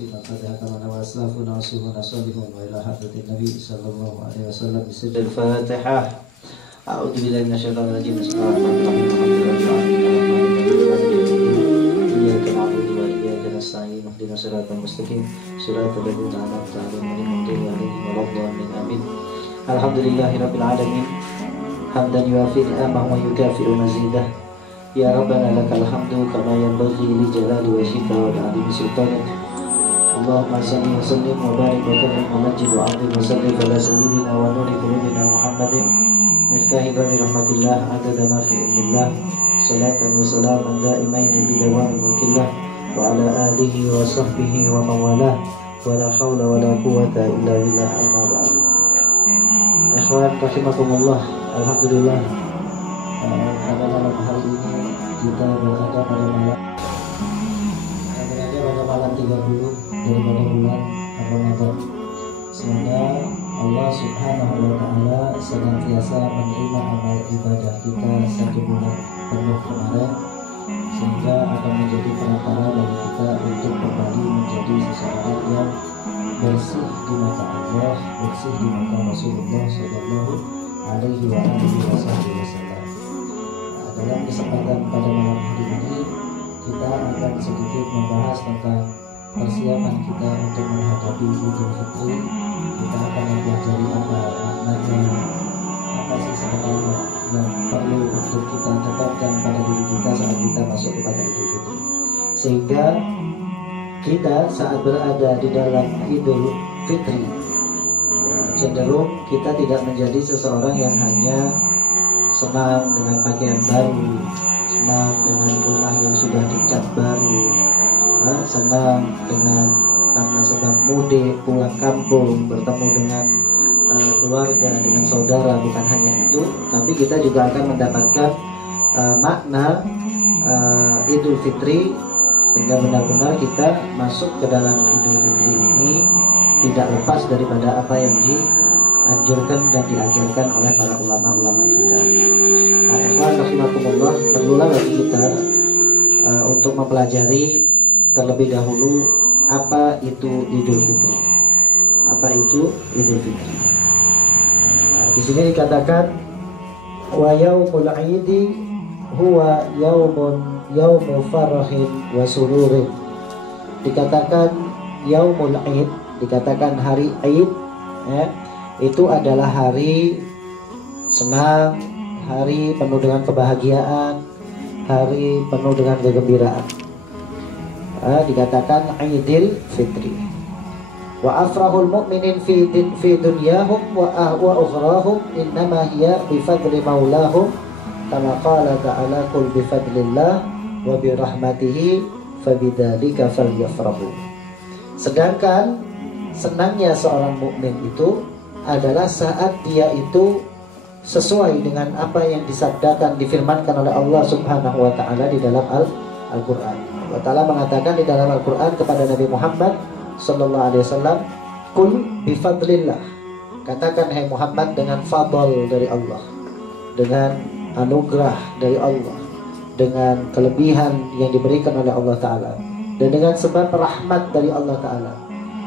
فيما قد حكمنا وأسلافنا وسيفنا صالحون وإلى حضرة النبي صلى الله عليه وسلم بسر الفاتحة. أعوذ بالله من الشيطان الرجيم. بسم الله الرحمن الرحيم. إياك نعبد وإياك نستعين اهدنا الصراط المستقيم صراط الذين أنعمت عليهم غير المغضوب عليهم ولا الضالين آمين. الحمد لله رب العالمين حمدا يوافي نعمه ويكافئ مزيده. يا ربنا لك الحمد كما ينبغي لجلال وجهك ولعظيم سلطانك. اللهم صل وسلم وبارك وكرم ومجد وعظم وسلم على سيدنا ونور قلوبنا محمد مفتاح باب رحمة الله عدد ما في علم الله صلاة وسلاما دائمين بدوام ملك الله وعلى آله وصحبه ومن والاه ولا حول ولا قوة إلا بالله. أما بعد. Ikhwan rahimakumullah, alhamdulillah pada malam hari ini kita berada pada malam 30 daripada bulan Ramadan. Semoga Allah Subhanahu wa taala senantiasa menerima amal ibadah kita 1 bulan penuh kemarin, sehingga akan menjadi perantara bagi kita untuk kembali menjadi seseorang yang bersih di mata Allah, bersih di mata Rasulullah Sallallahu Alaihi Wasallam. Dalam kesempatan pada malam hari ini kita akan sedikit membahas tentang persiapan kita untuk menghadapi Idul Fitri. Kita akan mempelajari apa maknanya, apa sih sebenarnya yang perlu untuk kita tetapkan pada diri kita saat kita masuk kepada Idul Fitri, sehingga kita saat berada di dalam Idul Fitri cenderung kita tidak menjadi seseorang yang hanya senang dengan pakaian baru, senang dengan rumah yang sudah dicat baru, senang dengan karena sebab mudik pulang kampung bertemu dengan keluarga, dengan saudara. Bukan hanya itu, tapi kita juga akan mendapatkan makna Idul Fitri, sehingga benar-benar kita masuk ke dalam Idul Fitri ini tidak lepas daripada apa yang dianjurkan dan diajarkan oleh para ulama-ulama kita. Nah, ikhwan rahimakumullah, perlulah bagi kita untuk mempelajari terlebih dahulu apa itu Idul Fitri. Apa itu Idul Fitri? Nah, di sini dikatakan wa yaumul 'idi huwa yaumu farahin wa sururin. Dikatakan yaumul 'id, dikatakan hari Id, ya, itu adalah hari senang, hari penuh dengan kebahagiaan, hari penuh dengan kegembiraan. Dikatakan Idul Fitri. Wa afrahul mu'minin fi dunyahum wa ukhrahum innama hiya bi fadli maulahum kama qala ta'ala qul bi fadlillah wa bi rahmatihi fabidzalika falyafrahu. Sedangkan senangnya seorang mukmin itu adalah saat dia itu sesuai dengan apa yang disabdakan, difirmankan oleh Allah Subhanahu wa taala di dalam Al-Qur'an. Allah Ta'ala mengatakan di dalam Al-Quran kepada Nabi Muhammad Sallallahu Alaihi Wasallam, Qul bifadlillah, katakan hai Muhammad dengan fadl dari Allah, dengan anugerah dari Allah, dengan kelebihan yang diberikan oleh Allah Ta'ala, dan dengan sebab rahmat dari Allah Ta'ala.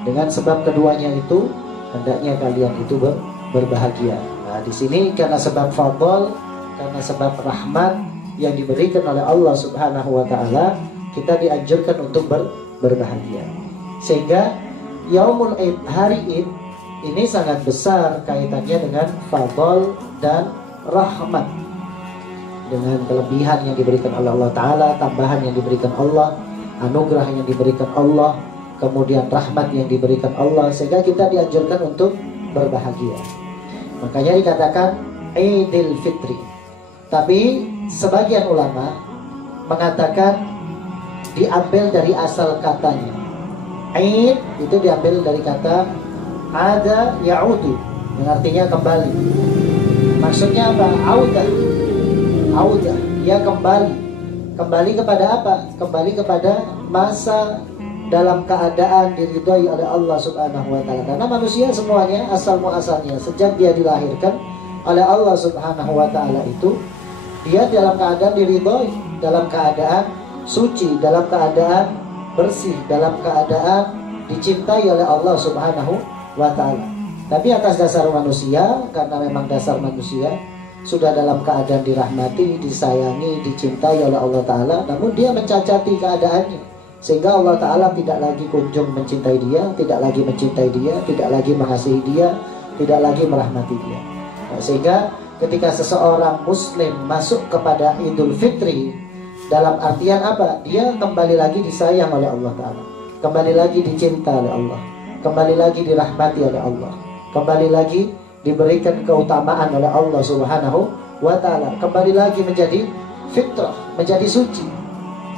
Dengan sebab keduanya itu hendaknya kalian itu berbahagia. Nah, di sini karena sebab fadl, karena sebab rahmat yang diberikan oleh Allah Subhanahu wa taala, kita dianjurkan untuk berbahagia. Sehingga Yaumul Id, hari Id ini sangat besar kaitannya dengan fadl dan rahmat, dengan kelebihan yang diberikan oleh Allah Ta'ala, tambahan yang diberikan Allah, anugerah yang diberikan Allah, kemudian rahmat yang diberikan Allah, sehingga kita dianjurkan untuk berbahagia. Makanya dikatakan Idul Fitri. Tapi sebagian ulama mengatakan diambil dari asal katanya. Id itu diambil dari kata ada ya'udu, yang artinya kembali. Maksudnya apa? Audah, ya kembali. Kembali kepada apa? Kembali kepada masa dalam keadaan diridhoi oleh Allah Subhanahu wa taala. Karena manusia semuanya asal muasalnya sejak dia dilahirkan oleh Allah Subhanahu wa taala itu dia dalam keadaan diridhoi, dalam keadaan suci, dalam keadaan bersih, dalam keadaan dicintai oleh Allah Subhanahu wa ta'ala. Tapi atas dasar manusia, karena memang dasar manusia sudah dalam keadaan dirahmati, disayangi, dicintai oleh Allah Ta'ala, namun dia mencacati keadaannya, sehingga Allah Ta'ala tidak lagi kunjung mencintai dia, tidak lagi mencintai dia, tidak lagi mengasihi dia, tidak lagi merahmati dia. Nah, sehingga ketika seseorang muslim masuk kepada Idul Fitri, dalam artian apa? Dia kembali lagi disayang oleh Allah Ta'ala, kembali lagi dicinta oleh Allah, kembali lagi dirahmati oleh Allah, kembali lagi diberikan keutamaan oleh Allah Subhanahu wa ta'ala, kembali lagi menjadi fitrah, menjadi suci.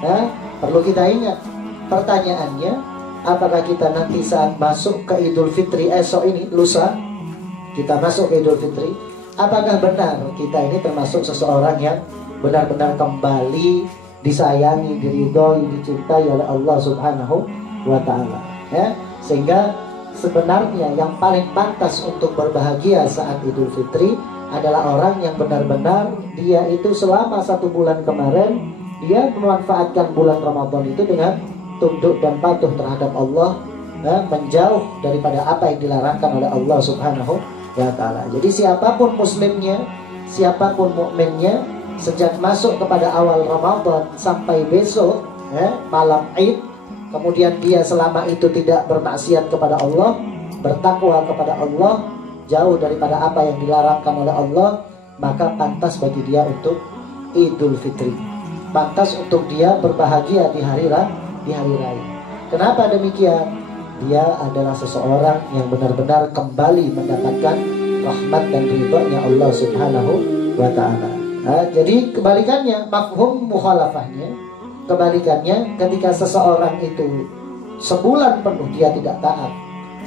Nah, perlu kita ingat, pertanyaannya, apakah kita nanti saat masuk ke Idul Fitri esok ini, lusa kita masuk ke Idul Fitri, apakah benar kita ini termasuk seseorang yang benar-benar kembali disayangi, diridhoi, dicintai oleh Allah Subhanahu wa ta'ala, ya? Sehingga sebenarnya yang paling pantas untuk berbahagia saat Idul Fitri adalah orang yang benar-benar dia itu selama 1 bulan kemarin dia memanfaatkan bulan Ramadan itu dengan tunduk dan patuh terhadap Allah, menjauh daripada apa yang dilarangkan oleh Allah Subhanahu wa ta'ala. Jadi siapapun muslimnya, siapapun mukminnya, sejak masuk kepada awal Ramadan sampai besok malam Id, kemudian dia selama itu tidak bermaksiat kepada Allah, bertakwa kepada Allah, jauh daripada apa yang dilarangkan oleh Allah, maka pantas bagi dia untuk Idul Fitri, pantas untuk dia berbahagia di hari raya. Kenapa demikian? Dia adalah seseorang yang benar-benar kembali mendapatkan rahmat dan ridhonya Allah Subhanahu wa ta'ala. Jadi kebalikannya, mafhum mukhalafahnya, kebalikannya, ketika seseorang itu sebulan penuh dia tidak taat,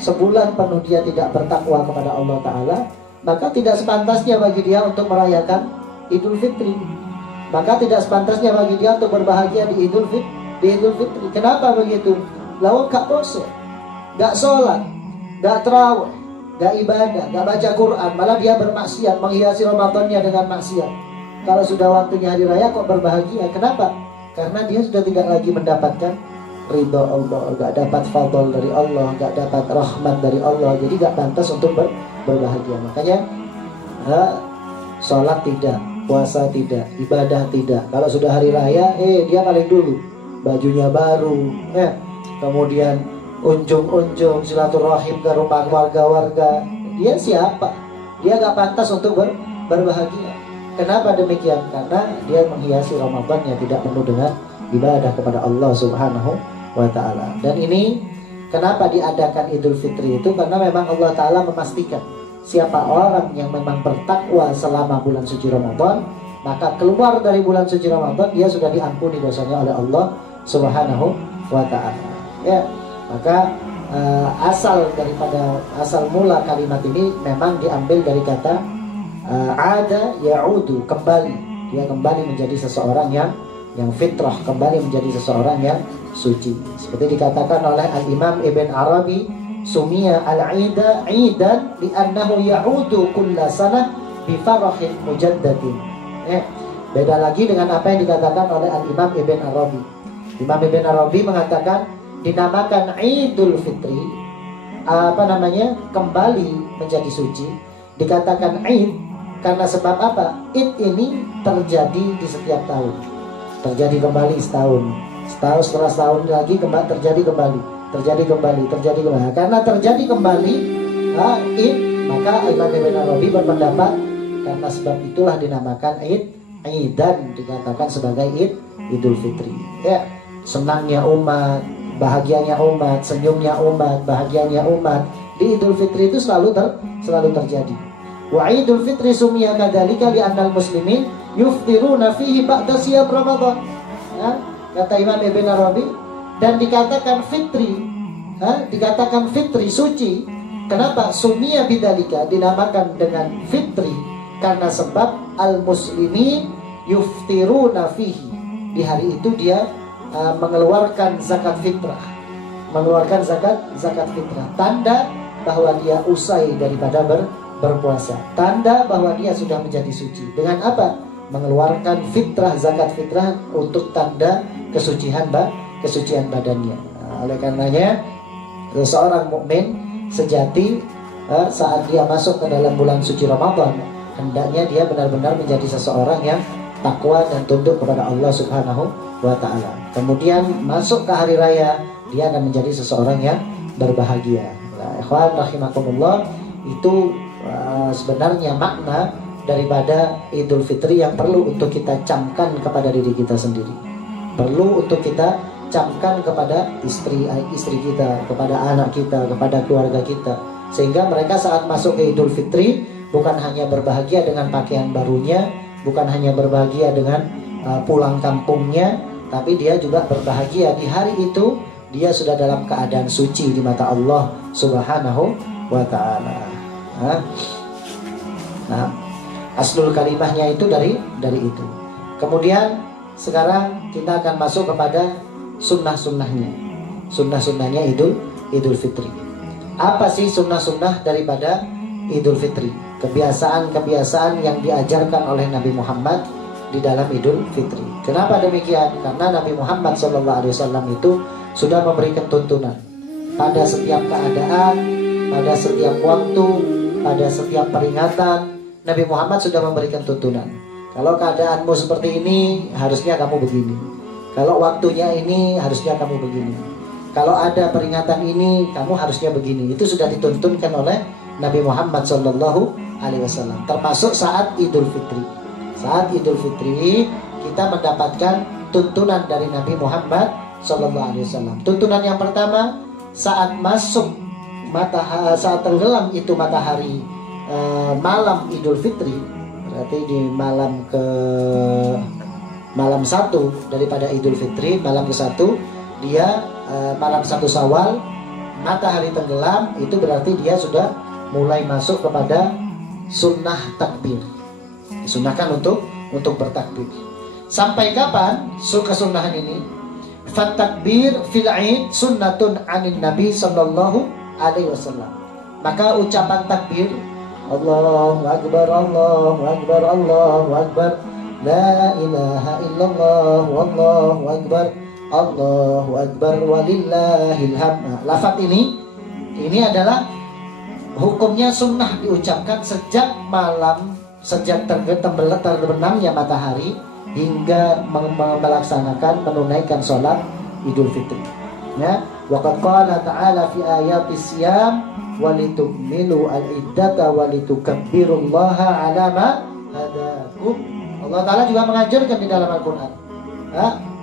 sebulan penuh dia tidak bertakwa kepada Allah Ta'ala, maka tidak sepantasnya bagi dia untuk merayakan Idul Fitri. Maka tidak sepantasnya bagi dia untuk berbahagia di Idul Fitri. Kenapa begitu? Lalu gak puasa, gak sholat, gak terawih, gak ibadah, gak baca Quran, malah dia bermaksiat, menghiasi Ramadannya dengan maksiat. Kalau sudah waktunya hari raya kok berbahagia? Kenapa? Karena dia sudah tidak lagi mendapatkan ridho Allah, gak dapat fadl dari Allah, gak dapat rahmat dari Allah, jadi gak pantas untuk berbahagia. Makanya sholat tidak, puasa tidak, ibadah tidak. Kalau sudah hari raya, dia paling dulu bajunya baru, kemudian unjung-unjung silaturahim ke rumah warga-warga. Dia siapa? Dia gak pantas untuk berbahagia. Kenapa demikian? Karena dia menghiasi Ramadannya tidak penuh dengan ibadah kepada Allah Subhanahu wa ta'ala. Dan ini kenapa diadakan Idul Fitri itu? Karena memang Allah Ta'ala memastikan siapa orang yang memang bertakwa selama bulan suci Ramadan, maka keluar dari bulan suci Ramadan dia sudah diampuni dosanya oleh Allah Subhanahu wa ta'ala. Ya, maka asal mula kalimat ini memang diambil dari kata ada ya'udu, kembali. Dia kembali menjadi seseorang yang fitrah, kembali menjadi seseorang yang suci. Seperti dikatakan oleh Al-Imam Ibn Arabi, sumiya al-ida idan li'annahu ya'udu kulla sanah bifarahin mujaddadin. Beda lagi dengan apa yang dikatakan oleh Al-Imam Ibn Arabi. Imam Ibn Arabi mengatakan dinamakan Idul Fitri, kembali menjadi suci. Dikatakan Id karena sebab apa? Id ini terjadi di setiap tahun, terjadi kembali setahun setelah setahun lagi terjadi kembali. Karena terjadi kembali Id, maka Imam Ibn Arabi berpendapat karena sebab itulah dinamakan Id, dan dikatakan sebagai Idul Fitri. Ya, senangnya umat, bahagianya umat, senyumnya umat, bahagianya umat di Idul Fitri itu selalu terjadi. Wa Idul Fitri sumiya kadzalika li'annal muslimin yuftiruna fihi ba'da siyam Ramadan. Kata Imam Ibn Arabi, dan dikatakan fitri suci. Kenapa? Sumiya bidzalika, dinamakan dengan fitri karena sebab al-muslimin yuftiruna fihi. Di hari itu dia mengeluarkan zakat fitrah. Mengeluarkan zakat fitrah, tanda bahwa dia usai daripada berpuasa, tanda bahwa dia sudah menjadi suci. Dengan apa? Mengeluarkan fitrah, zakat fitrah untuk tanda kesucian badannya. Oleh karenanya Seorang mukmin sejati saat dia masuk ke dalam bulan suci Ramadan, hendaknya dia benar-benar menjadi seseorang yang takwa dan tunduk kepada Allah Subhanahu wa Ta'ala. Kemudian masuk ke hari raya, dia akan menjadi seseorang yang berbahagia. Nah, ikhwan rahimakumullah, itu sebenarnya makna daripada Idul Fitri yang perlu untuk kita camkan kepada diri kita sendiri. Perlu untuk kita camkan kepada istri kita, kepada anak kita, kepada keluarga kita, sehingga mereka saat masuk ke Idul Fitri bukan hanya berbahagia dengan pakaian barunya, bukan hanya berbahagia dengan pulang kampungnya, tapi dia juga berbahagia di hari itu dia sudah dalam keadaan suci di mata Allah Subhanahu wa Ta'ala. Nah, aslul kalimahnya itu dari itu. Kemudian sekarang kita akan masuk kepada sunnah-sunnahnya. Sunnah-sunnahnya Idul Fitri. Apa sih sunnah-sunnah daripada Idul Fitri? Kebiasaan-kebiasaan yang diajarkan oleh Nabi Muhammad di dalam Idul Fitri. Kenapa demikian? Karena Nabi Muhammad SAW itu sudah memberikan tuntunan pada setiap keadaan, pada setiap waktu, pada setiap peringatan. Nabi Muhammad sudah memberikan tuntunan. Kalau keadaanmu seperti ini, harusnya kamu begini. Kalau waktunya ini, harusnya kamu begini. Kalau ada peringatan ini, kamu harusnya begini. Itu sudah dituntunkan oleh Nabi Muhammad SAW. Termasuk saat Idul Fitri. Saat Idul Fitri, kita mendapatkan tuntunan dari Nabi Muhammad SAW. Tuntunan yang pertama, saat masuk saat tenggelam itu matahari malam Idul Fitri, berarti di malam 1 daripada Idul Fitri, malam ke-1 dia malam 1 Syawal, matahari tenggelam, itu berarti dia sudah mulai masuk kepada sunnah takbir. Disunahkan untuk bertakbir. Sampai kapan kesunnahan ini? Fatakbir fil 'id sunnatun 'anin Nabi sallallahu alaihi wasallam. Maka ucapan takbir, Allahu akbar, Allahu akbar, Allahu akbar, la ilaha illallah, wallahu akbar, Allahu akbar, walillahil hamd. Lafaz ini adalah hukumnya sunnah diucapkan sejak terbenamnya matahari hingga melaksanakan menunaikan sholat Idul Fitri. Ya, waqad qala ta'ala fi ayatis siyam walitukmilu al-iddata walitukabbirullaha 'ala ma hadakum. Allah Ta'ala juga mengajarkan di dalam Al-Qur'an,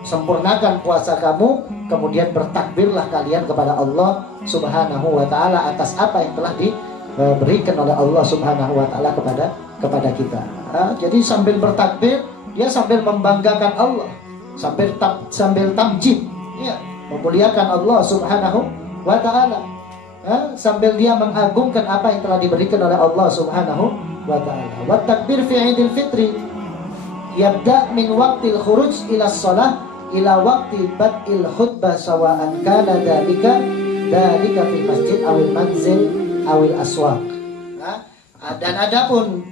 sempurnakan puasa kamu, kemudian bertakbirlah kalian kepada Allah Subhanahu wa Ta'ala atas apa yang telah diberikan oleh Allah Subhanahu wa Ta'ala kepada kita. Jadi sambil bertakbir, dia sambil membanggakan Allah, sambil tamjid, ya, memuliakan Allah Subhanahu wa Ta'ala, sambil dia mengagungkan apa yang telah diberikan oleh Allah Subhanahu wa Ta'ala. Wa takbir fi Idul Fitri yabda min waqtil khuruj ila shalah ila waqti bad'il khutbah sawa'an kana dalika fil masjid awil manzil awil aswaq. Dan adapun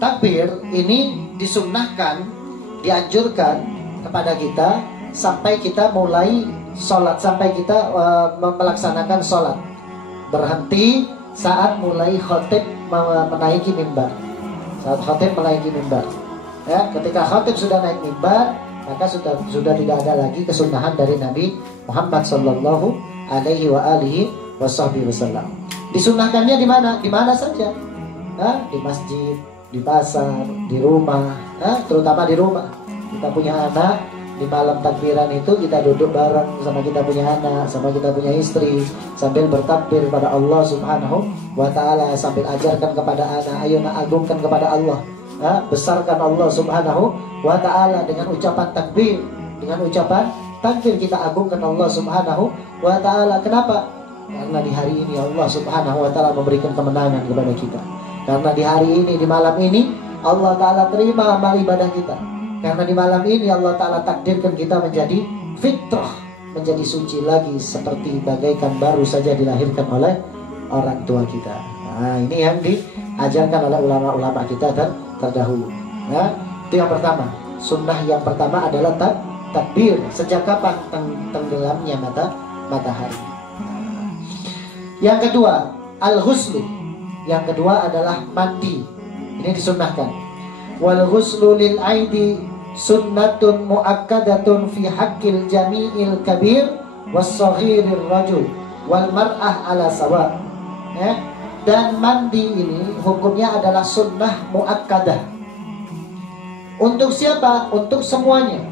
takbir ini disunnahkan, dianjurkan kepada kita sampai kita mulai sholat, sampai kita melaksanakan sholat. Berhenti saat mulai khotib menaiki mimbar. Saat khotib menaiki mimbar, ya, ketika khotib sudah naik mimbar, maka sudah tidak ada lagi kesunahan dari Nabi Muhammad sallallahu alaihi wa alihi wasallam. Disunahkannya di mana? Di mana saja. Di masjid, di pasar, di rumah, terutama di rumah. Kita punya anak, di malam takbiran itu kita duduk bareng sama kita punya anak, sama kita punya istri, sambil bertakbir pada Allah Subhanahu wa Ta'ala, sambil ajarkan kepada anak, ayo nak agungkan kepada Allah, besarkan Allah Subhanahu wa Ta'ala dengan ucapan takbir. Dengan ucapan takbir kita agungkan Allah Subhanahu wa Ta'ala. Kenapa? Karena di hari ini Allah Subhanahu wa Ta'ala memberikan kemenangan kepada kita. Karena di hari ini, di malam ini, Allah Ta'ala terima amal ibadah kita. Karena di malam ini Allah Ta'ala takdirkan kita menjadi fitrah, menjadi suci lagi, seperti bagaikan baru saja dilahirkan oleh orang tua kita. Nah, ini yang diajarkan oleh ulama-ulama kita terdahulu. Nah, itu yang pertama. Sunnah yang pertama adalah takbir. Sejak kapan tenggelamnya matahari? Yang kedua, al-ghuslu. Yang kedua adalah mandi. Ini disunnahkan. Wal ghuslu lil aidi sunnatun muakkadatun fi haqqil jami'il kabir was saghirir rajul wal mar'ah ala sawa. Dan mandi ini hukumnya adalah sunnah muakkadah. Untuk siapa? Untuk semuanya.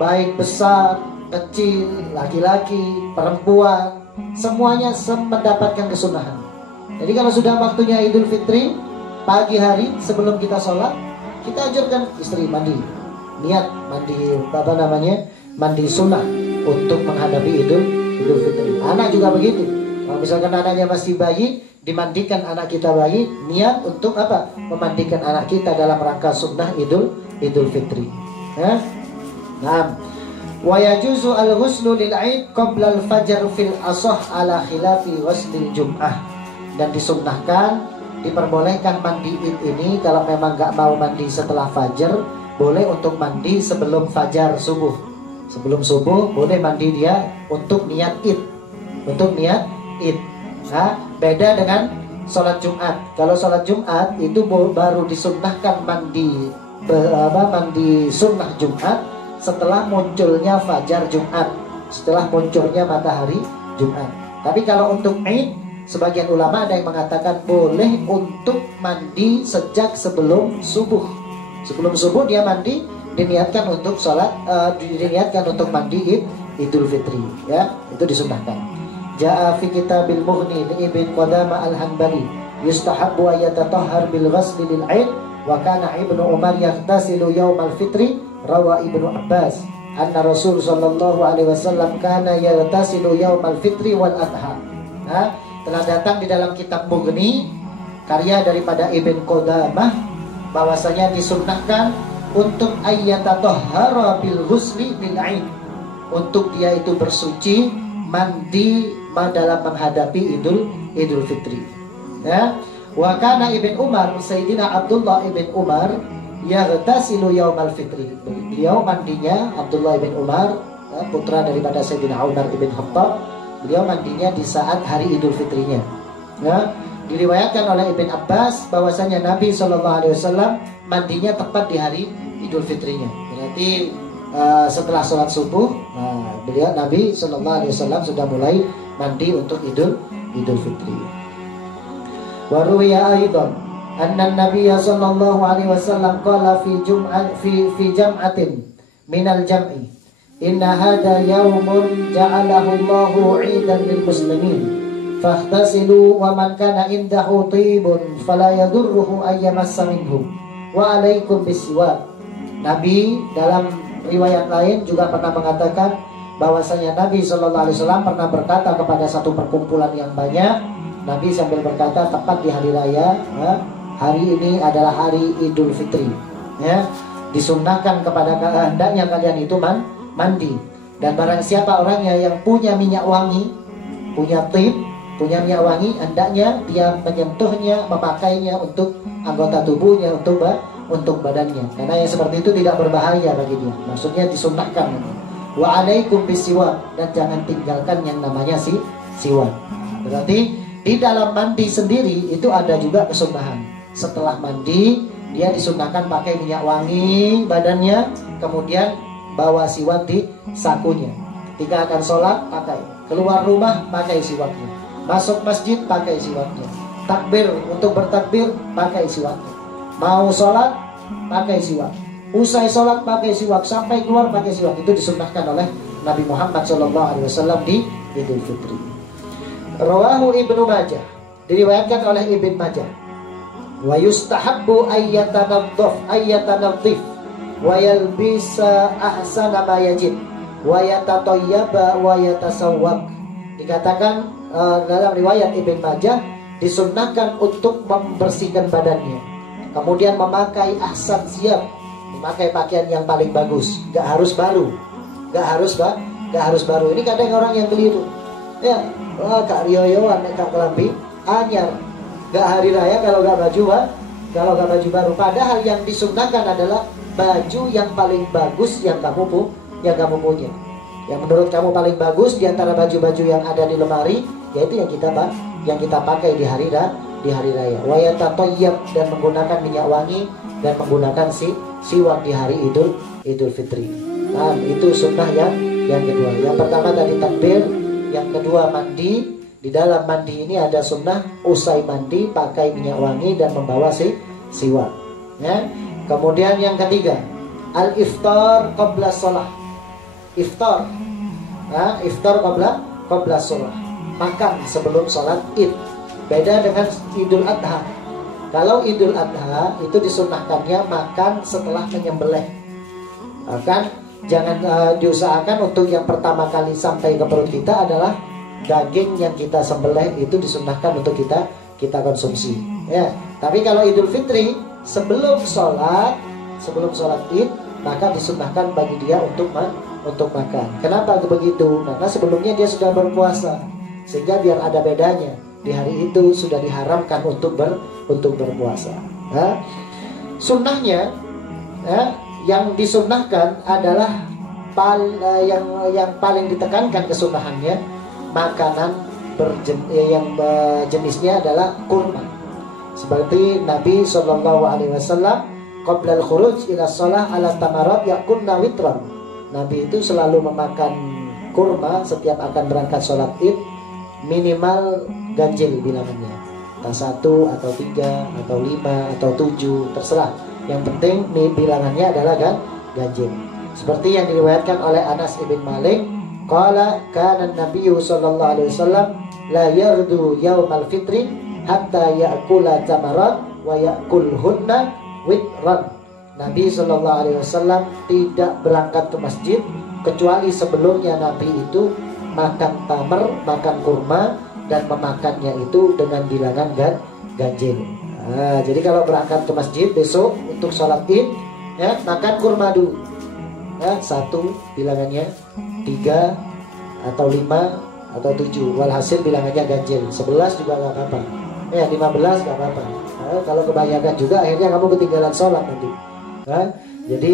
Baik besar, kecil, laki-laki, perempuan, semuanya mendapatkan kesunahan. Jadi kalau sudah waktunya Idul Fitri, pagi hari sebelum kita sholat, kita ajarkan istri mandi, niat mandi mandi sunnah untuk menghadapi Idul Fitri. Anak juga begitu. Kalau misalkan anaknya masih bayi, dimandikan anak kita bayi, niat untuk apa? Memandikan anak kita dalam rangka sunnah Idul Fitri. Nah, wa yajuzu al-ghuslu lil 'aid qabla al-fajr fil ashah ala khilafi ghuslil jum'ah. Dan disunnahkan, diperbolehkan mandi id ini kalau memang nggak mau mandi setelah fajar, boleh untuk mandi sebelum fajar subuh. Sebelum subuh boleh mandi dia untuk niat id, untuk niat id. Nah, beda dengan sholat Jumat. Kalau sholat Jumat itu baru disunnahkan mandi sunnah Jumat setelah munculnya fajar Jumat, setelah munculnya matahari Jumat. Tapi kalau untuk id, sebagian ulama ada yang mengatakan boleh untuk mandi sejak sebelum subuh. Sebelum subuh dia mandi, diniatkan untuk sholat, diniatkan untuk mandi Idul Fitri. Ya, itu disunnahkan. Ja'a fi kitabil Mughni li Ibn Qudamah al-Hanbali yustahabbu an yatatahhar bil ghusli lil 'aid wa kana Ibnu Umar yaghtasilu yaumal fitri. Rawa Ibnu Abbas anna Rasul sallallahu alaihi wasallam kana yaghtasilu yaumal fitri wal adha. Telah datang di dalam kitab Mughni karya daripada Ibn Qudamah bahwasanya disunnahkan untuk ayyatatahhara bil ghusli lil 'aid, untuk dia itu bersuci mandi dalam menghadapi Idul Fitri. Ya, wa kana Ibn Umar, Sayyidina Abdullah Ibn Umar yaghtasilu yaumal fitri. Beliau mandinya, Abdullah Ibn Umar, putra daripada Sayyidina Umar Ibn Khattab, beliau mandinya di saat hari Idul Fitrinya. Ya, diriwayatkan oleh Ibn Abbas bahwasanya Nabi SAW mandinya tepat di hari Idul Fitrinya. Berarti setelah sholat subuh, Nabi SAW sudah mulai mandi untuk Idul Fitri. Wa ruwiya aidan anna Nabiy sallallahu alaihi wasallam qala fi jam'atin minal jam'i inna hadha yawmun ja'alahu Allahu 'idan lil muslimin faghtasilu wa man kana indahu tibun fala yadurruhu ayyamassa minhu wa 'alaikum bisiwak. Nabi dalam riwayat lain juga pernah mengatakan bahwasanya Nabi sallallahu alaihi wasallam pernah berkata kepada satu perkumpulan yang banyak. Nabi sambil berkata tepat di hari raya, hari ini adalah hari Idul Fitri, ya, disunnahkan kepada hendaknya kalian itu mandi. Dan barang siapa orangnya yang punya minyak wangi, punya tib, punya minyak wangi, hendaknya dia menyentuhnya, memakainya untuk anggota tubuhnya, untuk badannya, karena yang seperti itu tidak berbahaya bagi dia. Maksudnya disunnahkan. Wa alaikum bisiwak, dan jangan tinggalkan yang namanya siwak. Berarti di dalam mandi sendiri itu ada juga kesunahan. Setelah mandi dia disunnahkan pakai minyak wangi badannya, kemudian bawa siwak di sakunya. Ketika akan sholat pakai, keluar rumah pakai siwaknya, masuk masjid pakai siwaknya, takbir untuk bertakbir pakai siwaknya, mau sholat pakai siwak, usai sholat pakai siwak, sampai keluar pakai siwak. Itu disunnahkan oleh Nabi Muhammad SAW di Idul Fitri. Rawahu Ibnu Majah, diriwayatkan oleh Ibnu Majah. Wa yustahabbu ayyatanadhif wa yalbisa ahsana ma yajid wa yatatayyaba wa yatasawwaq. Dikatakan dalam riwayat Ibnu Majah disunnahkan untuk membersihkan badannya, kemudian memakai ahsan siap, memakai pakaian yang paling bagus, gak harus baru. Ini kadang orang yang keliru. Ya, Kak Rioyo anak Kak Kelambi anyar, gak hari raya kalau gak baju baru. Padahal yang disunnahkan adalah baju yang paling bagus yang kamu punya. Yang menurut kamu paling bagus di antara baju-baju yang ada di lemari, yaitu yang kita pakai di hari raya. Wa yatatayyab, dan menggunakan minyak wangi dan menggunakan siwak di hari Idul Fitri. Nah, itu sunnah yang kedua. Yang pertama tadi takbir, yang kedua mandi. Di dalam mandi ini ada sunnah usai mandi pakai minyak wangi dan membawa siwak. Ya. Kemudian yang ketiga, al-iftar qabla shalah. Iftar. Nah, iftar qabla shalah. Makan sebelum sholat Id. Beda dengan Idul Adha. Kalau Idul Adha itu disunnahkannya makan setelah menyembelih. Kan jangan diusahakan untuk yang pertama kali sampai ke perut kita adalah daging yang kita sembelih, itu disunnahkan untuk kita konsumsi. Ya. Tapi kalau Idul Fitri sebelum sholat Id, maka disunnahkan bagi dia untuk makan. Kenapa begitu? Karena sebelumnya dia sudah berpuasa, sehingga biar ada bedanya. Di hari itu sudah diharamkan untuk berpuasa. Ya. Sunnahnya, ya, yang disunnahkan adalah yang paling ditekankan kesunnahannya makanan yang jenisnya adalah kurma. Seperti Nabi SAW qabla al-khuruj ila shalah ala tamarat yakunna witran. Nabi itu selalu memakan kurma setiap akan berangkat sholat Id, minimal ganjil bilangannya, entah 1 atau 3 atau 5 atau 7, terserah. Yang penting nih bilangannya adalah ganjil. Seperti yang diriwayatkan oleh Anas ibn Malik, qala kana an-nabiyyu sallallahu alaihi wasallam la yardu yaumal fitri hatta ya'kula tamarat wa ya'kulhunna witran. Nabi sallallahu alaihi wasallam tidak berangkat ke masjid kecuali sebelumnya Nabi itu makan tamar, makan kurma, dan memakannya itu dengan bilangan ganjil. Nah, jadi kalau berangkat ke masjid besok untuk sholat Id, ya, makan kurma dulu. Ya, 1 bilangannya, 3 atau 5 atau 7, walhasil bilangannya ganjil. 11 juga gak apa-apa, ya 15 gak apa-apa. Nah, kalau kebanyakan juga akhirnya kamu ketinggalan sholat nanti. Nah, jadi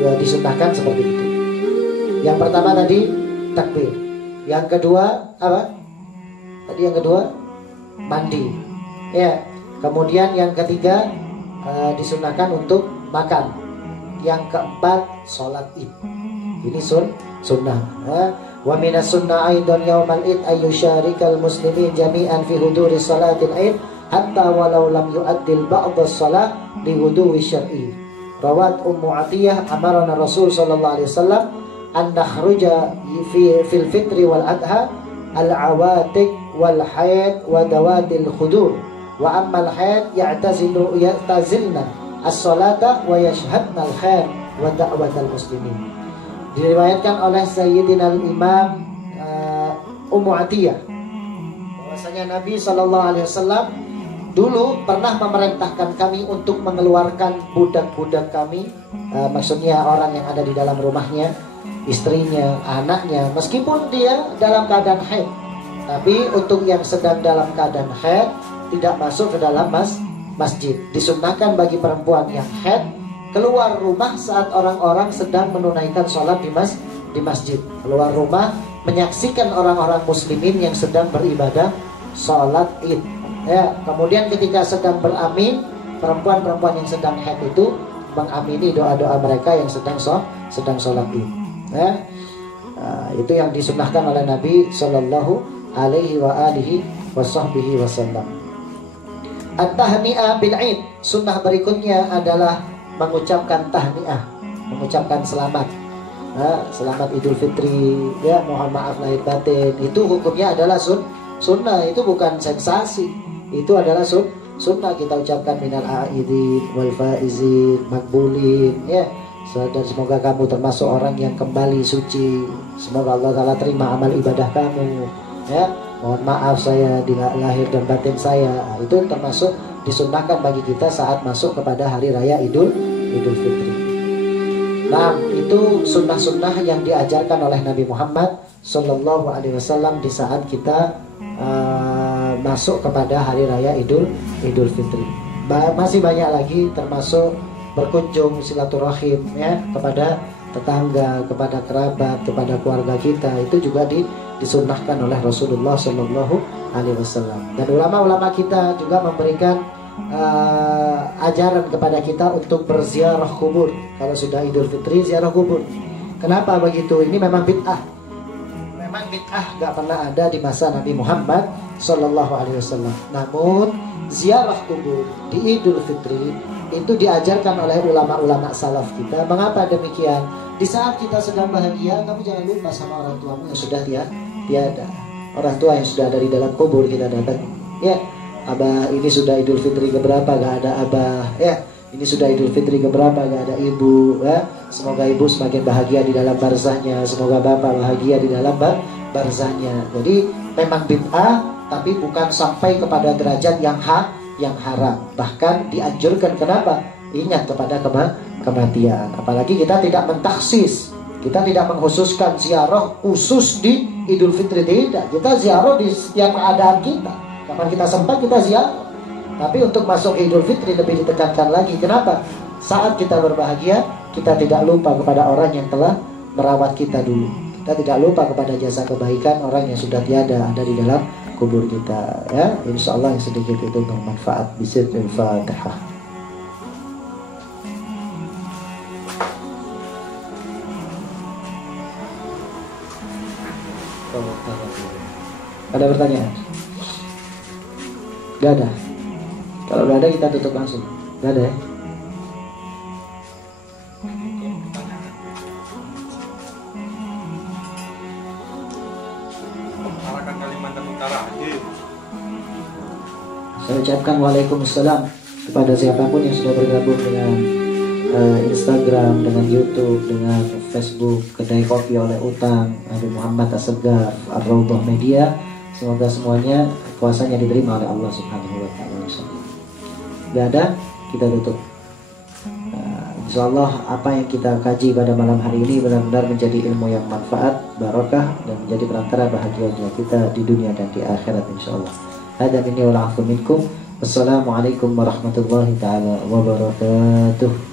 ya, disunnahkan seperti itu. Yang pertama tadi takbir. Yang kedua apa? Tadi yang kedua mandi. Ya. Kemudian yang ketiga disunnahkan untuk makan. Yang keempat sholat Id. Ini sunnah. Wa minas sunnah aidan yaumal Id ayyusharikal muslimin jami'an fi huduri salatil Id hatta walau lam yu'addil ba'dha shalah li wudu'i syar'i. Rawat Ummu Atiyah amarana Rasul sallallahu alaihi wasallam an nakhruja fil fitri wal adha al awatiq wal hayd wa dawatil khudur wa ammal hayd ya'tazilna as-salata wa yashhadna al-khair wa da'watal muslimin. Diriwayatkan oleh Sayyidina al-Imam Ummu Atiyah bahwasanya Nabi SAW dulu pernah memerintahkan kami untuk mengeluarkan budak-budak kami, maksudnya orang yang ada di dalam rumahnya, istrinya, anaknya, meskipun dia dalam keadaan haid. Tapi untuk yang sedang dalam keadaan haid tidak masuk ke dalam masjid. Disunnahkan bagi perempuan yang haid keluar rumah saat orang-orang sedang menunaikan sholat di masjid. Keluar rumah menyaksikan orang-orang muslimin yang sedang beribadah sholat Id. Ya, kemudian ketika sedang beramin, perempuan-perempuan yang sedang haid itu mengamini doa-doa mereka yang sedang sholat Id. Ya, itu yang disunnahkan oleh Nabi Sallallahu Alaihi Wasallam. At-tahni'ah bil Id. Sunnah berikutnya adalah mengucapkan tahni'ah, mengucapkan selamat. Selamat Idul Fitri, ya, mohon maaf lahir batin. Itu hukumnya adalah sunnah, itu bukan sensasi. Itu adalah sunnah. Kita ucapkan minal aidin wal faizin makbulin, ya. Dan semoga kamu termasuk orang yang kembali suci. Semoga Allah Ta'ala terima amal ibadah kamu, ya. Mohon maaf saya di lahir dan batin saya. Itu termasuk disunnahkan bagi kita saat masuk kepada hari raya Idul Fitri. Nah, itu sunnah-sunnah yang diajarkan oleh Nabi Muhammad Sallallahu Alaihi Wasallam di saat kita masuk kepada hari raya Idul Fitri. Masih banyak lagi, termasuk berkunjung silaturahim, ya, kepada tetangga, kepada kerabat, kepada keluarga kita, itu juga disunnahkan oleh Rasulullah Shallallahu Alaihi Wasallam. Dan ulama-ulama kita juga memberikan ajaran kepada kita untuk berziarah kubur. Kalau sudah Idul Fitri, ziarah kubur. Kenapa begitu? Ini memang bid'ah. Memang bid'ah, gak pernah ada di masa Nabi Muhammad Shallallahu Alaihi Wasallam. Namun ziarah kubur di Idul Fitri itu diajarkan oleh ulama-ulama salaf kita. Mengapa demikian? Di saat kita sedang bahagia, kamu jangan lupa sama orang tuamu yang sudah tiada. Orang tua yang sudah ada di dalam kubur kita datang. Ya, Abah ini sudah Idul Fitri keberapa gak ada Abah. Ya, ini sudah Idul Fitri keberapa gak ada ibu. Ya, semoga ibu semakin bahagia di dalam barzahnya. Semoga bapak bahagia di dalam barzahnya. Jadi memang bid'ah, tapi bukan sampai kepada derajat yang haram. Bahkan dianjurkan. Kenapa? Ingat kepada kematian. Apalagi kita tidak mentaksis, kita tidak mengkhususkan ziarah khusus di Idul Fitri. Tidak, kita ziarah di setiap keadaan kita. Kapan kita sempat kita ziarah. Tapi untuk masuk Idul Fitri lebih ditekankan lagi. Kenapa? Saat kita berbahagia, kita tidak lupa kepada orang yang telah merawat kita dulu. Kita tidak lupa kepada jasa kebaikan orang yang sudah tiada ada di dalam kubur kita. Ya, insya Allah yang sedikit itu bermanfaat. Bismillahirrahmanirrahim. Ada pertanyaan? Gak ada. Kalau gak ada kita tutup langsung. Gak ada ya? Kalimantan Utara. Saya ucapkan waalaikumsalam kepada siapapun yang sudah bergabung dengan Instagram, dengan YouTube, dengan Facebook, Kedai Kopi oleh Utang, Nabi Muhammad As-Segaf, Ar-Raudhah Media. Semoga semuanya kuasanya diterima oleh Allah Subhanahu wa taala. Gak ada, kita tutup. Insyaallah apa yang kita kaji pada malam hari ini benar-benar menjadi ilmu yang manfaat, barakah, dan menjadi perantara bahagia kita di dunia dan di akhirat insyaallah. Hada minni wal afu minkum. Wassalamualaikum warahmatullahi taala wabarakatuh.